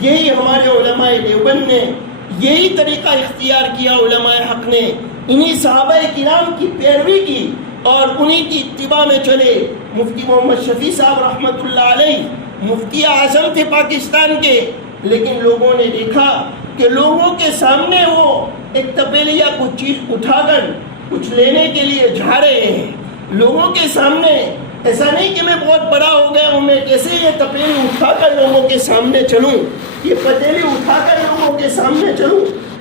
یہی ہمارے علماء دیوبند نے، یہی طریقہ اختیار کیا علماء حق نے، انہی صحابہ کرام کی پیروی کی اور انہی کی اتباع میں چلے۔ مفتی محمد شفیع صاحب رحمۃ اللہ علیہ مفتی اعظم تھے پاکستان کے، لیکن لوگوں نے دیکھا کہ لوگوں کے سامنے وہ ایک تپیلی یا کچھ چیز اٹھا کر کچھ لینے کے لیے جا رہے ہیں، لوگوں کے سامنے۔ ایسا نہیں کہ میں بہت بڑا ہو گیا ہوں، میں کیسے یہ تپیلی اٹھا کر لوگوں کے سامنے چلوں، یہ پتیلی اٹھا کر لوگوں کے سامنے چلوں۔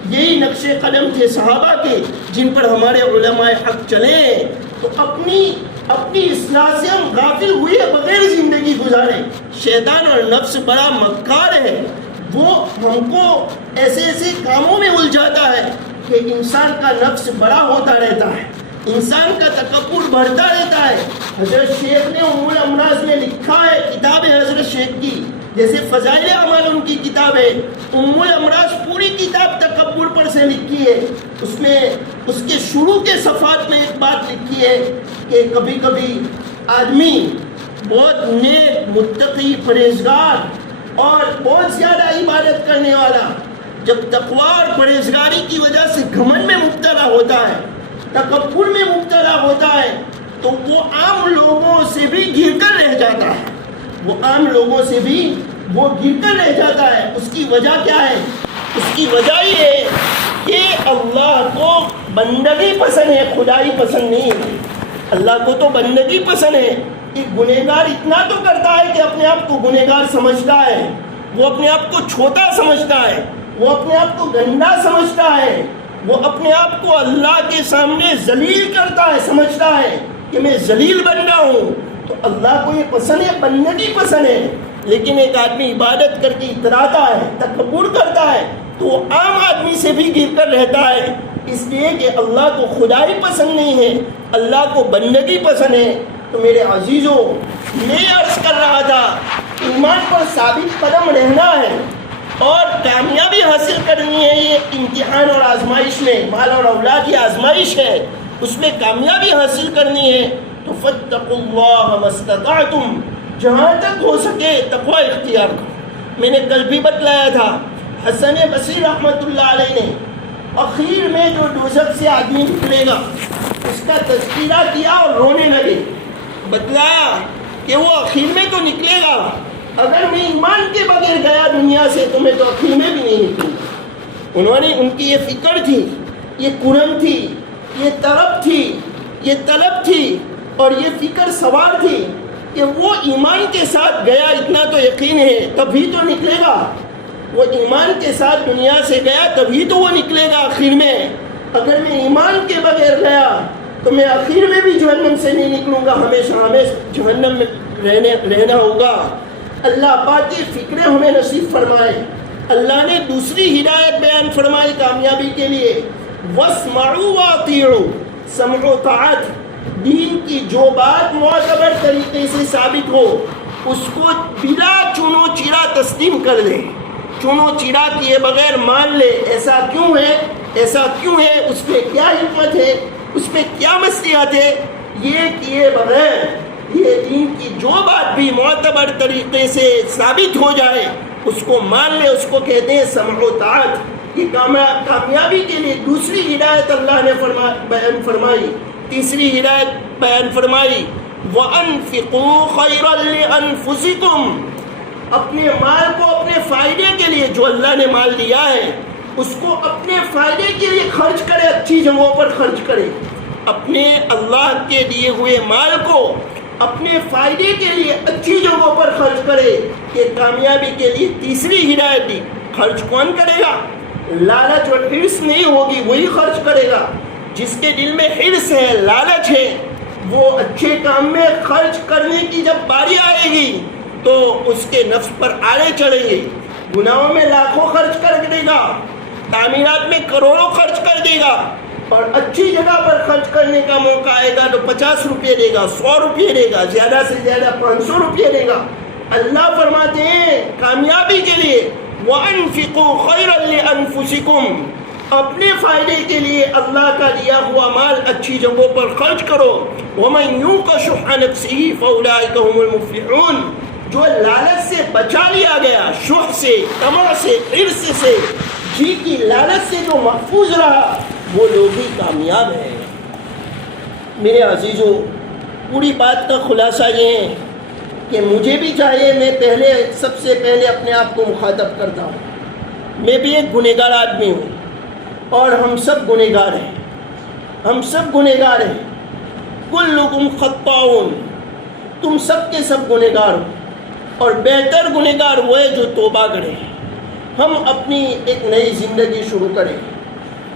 یہی نقش قدم تھے صحابہ کے جن پر ہمارے علماء حق چلے۔ تو اپنی اصلاح سے ہم غافل ہوئے بغیر زندگی گزارے۔ شیطان اور نفس بڑا مکار ہے، وہ ہم کو ایسے ایسے کاموں میں الجھاتا ہے کہ انسان کا نفس بڑا ہوتا رہتا ہے، انسان کا تکبر بڑھتا رہتا ہے۔ حضرت شیخ نے ام الامراض میں لکھا ہے، کتاب ہے حضرت شیخ کی، جیسے فضائل اعمال ان کی کتاب ہے، ام الامراض پوری کتاب تکبر پر سے لکھی ہے۔ اس میں اس کے شروع کے صفحات میں ایک بات لکھی ہے کہ کبھی کبھی آدمی بہت نیک، متقی، پرہیزگار اور بہت زیادہ عبادت کرنے والا جب تقوی اور پرہیزگاری کی وجہ سے گھمنڈ میں مبتلا ہوتا ہے، تکبر میں مبتلا ہوتا ہے، تو وہ عام لوگوں سے بھی گر کر رہ جاتا ہے، وہ عام لوگوں سے بھی وہ گر کر رہ جاتا ہے۔ اس کی وجہ کیا ہے؟ اس کی وجہ یہ ہے کہ اللہ کو بندگی پسند ہے، خدائی پسند نہیں ہے۔ اللہ کو تو بندگی پسند ہے۔ ایک گنہگار اتنا تو کرتا ہے کہ اپنے آپ کو گنہگار سمجھتا ہے، وہ اپنے آپ کو چھوٹا سمجھتا ہے، وہ اپنے آپ کو گندا سمجھتا ہے، وہ اپنے آپ کو اللہ کے سامنے ذلیل کرتا ہے، سمجھتا ہے کہ میں ذلیل بن رہا ہوں۔ تو اللہ کو یہ پسند ہے، بندگی پسند ہے۔ لیکن ایک آدمی عبادت کر کے اتراتا ہے، تکبر کرتا ہے، تو وہ عام آدمی سے بھی گر کر رہتا ہے، اس لیے کہ اللہ کو خدائی پسند نہیں ہے، اللہ کو بندگی پسند ہے۔ تو میرے عزیزوں، میں عرض کر رہا تھا، ایمان پر ثابت قدم رہنا ہے اور کامیابی حاصل کرنی ہے۔ یہ امتحان اور آزمائش میں، مال اور اولاد کی آزمائش ہے، اس میں کامیابی حاصل کرنی ہے۔ تو فاتقوا اللہ ما استطعتم، جہاں تک ہو سکے تقوی اختیار کرو۔ میں نے کل بھی بتلایا تھا، حسن بصری رحمۃ اللہ علیہ نے اخیر میں جو دوزخ سے آدمی نکلے گا اس کا تذکرہ کیا اور رونے لگے، بتلایا کہ وہ اخیر میں تو نکلے گا، اگر میں ایمان کے بغیر گیا دنیا سے تو میں تو اخیر میں بھی نہیں نکلوں گا۔ انہوں نے، ان کی یہ فکر تھی، یہ کرم تھی، یہ طلب تھی اور یہ فکر سوار تھی کہ وہ ایمان کے ساتھ گیا، اتنا تو یقین ہے، تبھی تو نکلے گا۔ وہ ایمان کے ساتھ دنیا سے گیا تبھی تو وہ نکلے گا آخر میں۔ اگر میں ایمان کے بغیر گیا تو میں آخر میں بھی جہنم سے نہیں نکلوں گا، ہمیشہ ہمیشہ جہنم میں رہنا ہوگا۔ اللہ پاک کی فکریں ہمیں نصیب فرمائے۔ اللہ نے دوسری ہدایت بیان فرمائی کامیابی کے لیے، وَاسْمَعُوا وَأَطِيعُوا، سمع و طاعت۔ دین کی جو بات معتبر طریقے سے ثابت ہو اس کو بلا چونو چیرا تسلیم کر لے، چونو چیرا کیے بغیر مان لے۔ ایسا کیوں ہے، ایسا کیوں ہے، اس میں کیا حکمت ہے، اس میں کیا مصلحت ہے، یہ کیے بغیر یہ دین کی جو بات بھی معتبر طریقے سے ثابت ہو جائے اس کو مان لے، اس کو کہتے ہیں سمع و طاعت۔ یہ کامیابی کے لیے دوسری ہدایت اللہ نے بیان فرمائی، تیسری ہدایت بیان فرمائی، وَأَنفِقُوا خَيْرًا لِأَنفُسِكُمْ، اپنے مال کو اپنے فائدے کے لیے، جو اللہ نے مال دیا ہے اس کو اپنے فائدے کے لیے خرچ کرے، اچھی جگہوں پر خرچ کرے۔ اپنے اللہ کے دیے ہوئے مال کو اپنے فائدے کے لیے اچھی جگہوں پر خرچ کرے۔ یہ کامیابی کے لیے تیسری ہدایت دی۔ خرچ کون کرے گا؟ لالچ اور حرص نہیں ہوگی، وہی خرچ کرے گا۔ جس کے دل میں حرص ہے، لالچ ہے، وہ اچھے کام میں خرچ کرنے کی جب باری آئے گی تو اس کے نفس پر آڑے چڑھیں گے، گناہوں میں لاکھوں خرچ کر دے گا، تعمیرات میں کروڑوں خرچ کر دے گا، اور اچھی جگہ پر خرچ کرنے کا موقع آئے گا تو 50 روپے دے گا، 100 روپے دے گا، زیادہ سے زیادہ 500 روپے دے گا۔ اللہ فرماتے ہیں کامیابی کے لیے وَأَنفِقُوا خَيْرًا لِأَنفُسِكُمْ، اپنے فائدے کے لیے اللہ کا دیا ہوا مال اچھی جگہوں پر خرچ کرو۔ وَمَن يُوقَ شُحَّ نَفْسِهِ فَأُولَٰئِكَ هُمُ الْمُفْلِحُونَ، جو لالچ سے بچا لیا گیا، شح سے، طمع سے، حرص سے، جی کی لالچ سے جو محفوظ رہا وہ لوگ ہی کامیاب ہیں۔ میرے عزیزو، پوری بات کا خلاصہ یہ ہے کہ مجھے بھی چاہیے، میں سب سے پہلے اپنے آپ کو مخاطب کرتا ہوں، میں بھی ایک گنہگار آدمی ہوں اور ہم سب گنہگار ہیں، ہم سب گنہگار ہیں۔ کلکم خطاؤن، تم سب کے سب گنہگار ہو، اور بہتر گنہگار وہ ہے جو توبہ کرے۔ ہم اپنی ایک نئی زندگی شروع کریں،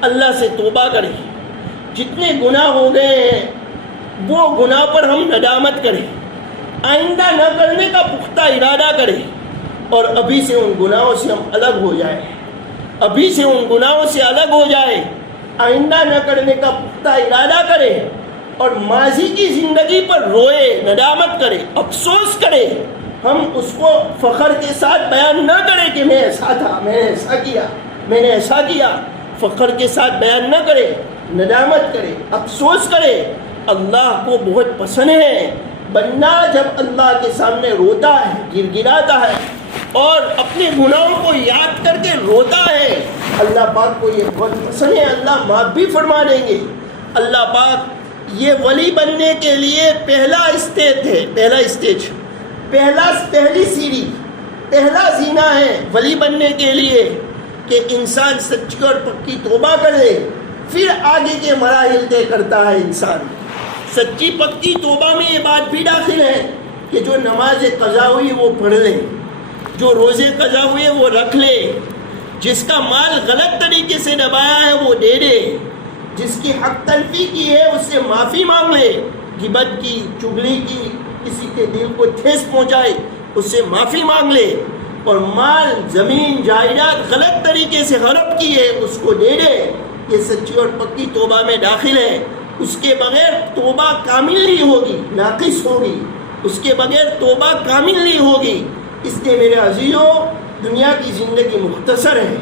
اللہ سے توبہ کریں، جتنے گناہ ہو گئے ہیں وہ گناہ پر ہم ندامت کریں، آئندہ نہ کرنے کا پختہ ارادہ کریں، اور ابھی سے ان گناہوں سے ہم الگ ہو جائیں، ابھی سے ان گناہوں سے الگ ہو جائیں، آئندہ نہ کرنے کا پختہ ارادہ کرے اور ماضی کی زندگی پر روئے، ندامت کرے، افسوس کرے۔ ہم اس کو فخر کے ساتھ بیان نہ کریں کہ میں ایسا تھا، میں نے ایسا کیا، میں نے ایسا کیا، فخر کے ساتھ بیان نہ کرے، ندامت کرے، افسوس کرے۔ اللہ کو بہت پسند ہے بندہ جب اللہ کے سامنے روتا ہے، گر گراتا ہے اور اپنے گناہوں کو یاد کر کے روتا ہے، اللہ پاک کو یہ بہت پسند ہے۔ اللہ معاف بھی فرما دیں گے۔ اللہ پاک یہ ولی بننے کے لیے پہلا اسٹیج ہے، پہلی سیڑھی، پہلا زینہ ہے ولی بننے کے لیے کہ انسان سچی اور پکی توبہ کر لے، پھر آگے کے مراحل طے کرتا ہے انسان۔ سچی پکی توبہ میں یہ بات بھی داخل ہے کہ جو نماز قضا ہوئی وہ پڑھ لے، جو روزے قضا ہوئے وہ رکھ لے، جس کا مال غلط طریقے سے دبایا ہے وہ دے دے، جس کی حق تلفی کی ہے اس سے معافی مانگ لے، غیبت کی، چغلی کی، کسی کے دل کو ٹھیس پہنچائے اس سے معافی مانگ لے، اور مال، زمین، جائیداد غلط طریقے سے ہڑپ کی ہے اس کو دے دے۔ یہ سچی اور پکی توبہ میں داخل ہے۔ اس کے بغیر توبہ کامل نہیں ہوگی، ناقص ہوگی، اس کے بغیر توبہ کامل نہیں ہوگی۔ اس لیے میرے عزیزوں، دنیا کی زندگی مختصر ہے،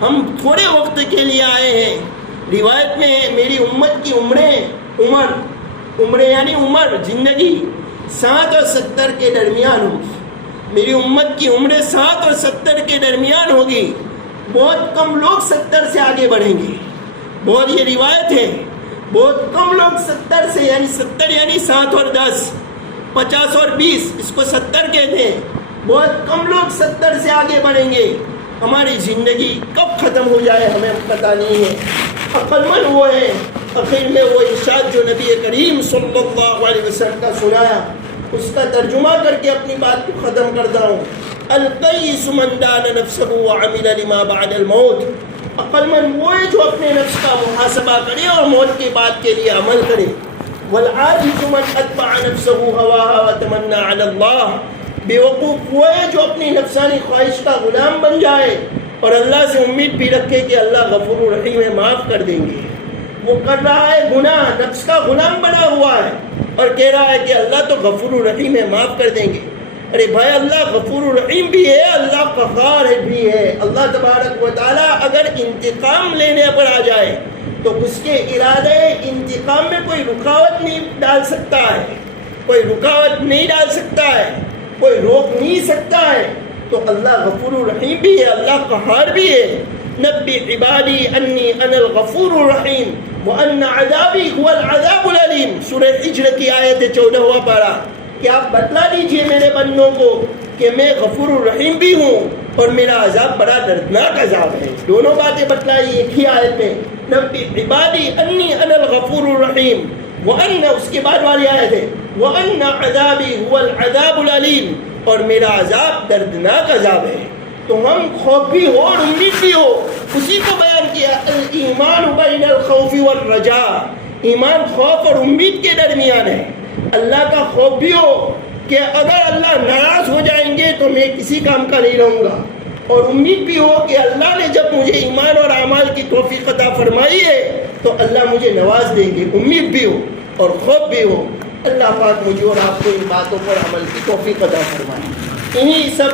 ہم تھوڑے وقت کے لیے آئے ہیں۔ روایت میں ہے میری امت کی عمر یعنی عمر زندگی 60 اور 70 کے درمیان ہوگی۔ میری امت کی عمر 60 اور 70 کے درمیان ہوگی۔ بہت کم لوگ 70 سے آگے بڑھیں گے، بہت یہ روایت ہے، بہت کم لوگ 70 سے یعنی 70 یعنی 7 اور 10، 50 اور 20 اس کو 70 کہتے ہیں۔ بہت کم لوگ 70 سے آگے بڑھیں گے۔ ہماری زندگی کب ختم ہو جائے ہمیں پتہ نہیں ہے۔ عقل مند وہ ہے، آخر میں وہ ارشاد جو نبی کریم صلی اللہ علیہ وسلم کا سنایا، اس کا ترجمہ کر کے اپنی بات کو ختم کرتا ہوں۔ القیس من دان نفسه وعمل لما بعد الموت۔ عقل مند وہ ہے جو اپنے نفس کا محاسبہ کرے اور موت کے بعد کے لیے عمل کرے۔ والعاجز من اتبع نفسه هواها وتمنى على الله۔ بیوقوف وہ ہے جو اپنی نفسانی خواہش کا غلام بن جائے اور اللہ سے امید بھی رکھے کہ اللہ غفور الرحیم ہے، معاف کر دیں گے۔ وہ کر رہا ہے گناہ، نفس کا غلام بنا ہوا ہے اور کہہ رہا ہے کہ اللہ تو غفور الرحیم ہے، معاف کر دیں گے۔ ارے بھائی، اللہ غفور الرحیم بھی ہے، اللہ قہار بھی ہے۔ اللہ تبارک و تعالیٰ اگر انتقام لینے پر آ جائے تو اس کے ارادے انتقام میں کوئی رکاوٹ نہیں ڈال سکتا ہے، کوئی رکاوٹ نہیں ڈال سکتا ہے، کوئی روک نہیں سکتا ہے۔ تو اللہ غفور الرحیم بھی ہے، اللہ قہار بھی ہے۔ نبی عبادی انی انا الغفور الرحیم وان عذابی هو العذاب العلیم۔ سورہ حجر کی آیت 14واں پارہ کہ آپ بتلا دیجئے میرے بندوں کو کہ میں غفور الرحیم بھی ہوں اور میرا عذاب بڑا دردناک عذاب ہے۔ دونوں باتیں بتلائی ایک ہی آیت میں۔ نبی عبادی انی انا الغفور الرحیم وان، اس کے بعد والی آیت ہے وان عذابی هو العذاب العلیم، اور میرا عذاب دردناک عذاب ہے۔ تو ہم خوف بھی ہو اور امید بھی ہو، اسی کو بیان کیا الایمان بین الخوف والرجاء۔ ایمان خوف اور امید کے درمیان ہے۔ اللہ کا خوف بھی ہو کہ اگر اللہ ناراض ہو جائیں گے تو میں کسی کام کا نہیں رہوں گا، اور امید بھی ہو کہ اللہ نے جب مجھے ایمان اور اعمال کی توفیق عطا فرمائی ہے تو اللہ مجھے نواز دیں گے۔ امید بھی ہو اور خوف بھی ہو۔ اللہ پاک مجھے اور آپ کو ان باتوں پر عمل کی توفیق عطا فرمائے۔ انہی سب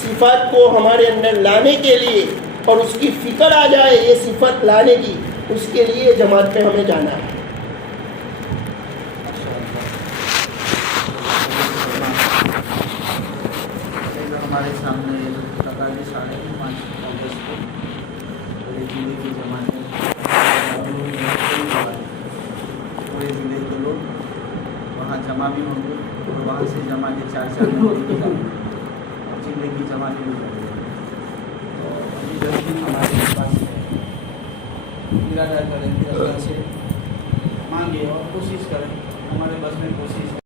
صفات کو ہمارے اندر لانے کے لیے اور اس کی فکر آ جائے یہ صفت لانے کی، اس کے لیے جماعت میں ہمیں جانا ہے۔ ہمارے سامنے تقاضے 5.5 اگست کو پورے ضلع کی جماعتیں، پورے ضلع کے لوگ وہاں جمع بھی ہوں گے اور وہاں سے جمع کے 4 ضلع کی جماعتیں بھی ہوں گی۔ تو ابھی جلدی ہمارے پاس ارادہ کریں کہ اللہ سے مانگے اور کوشش کریں، ہمارے بس میں کوشش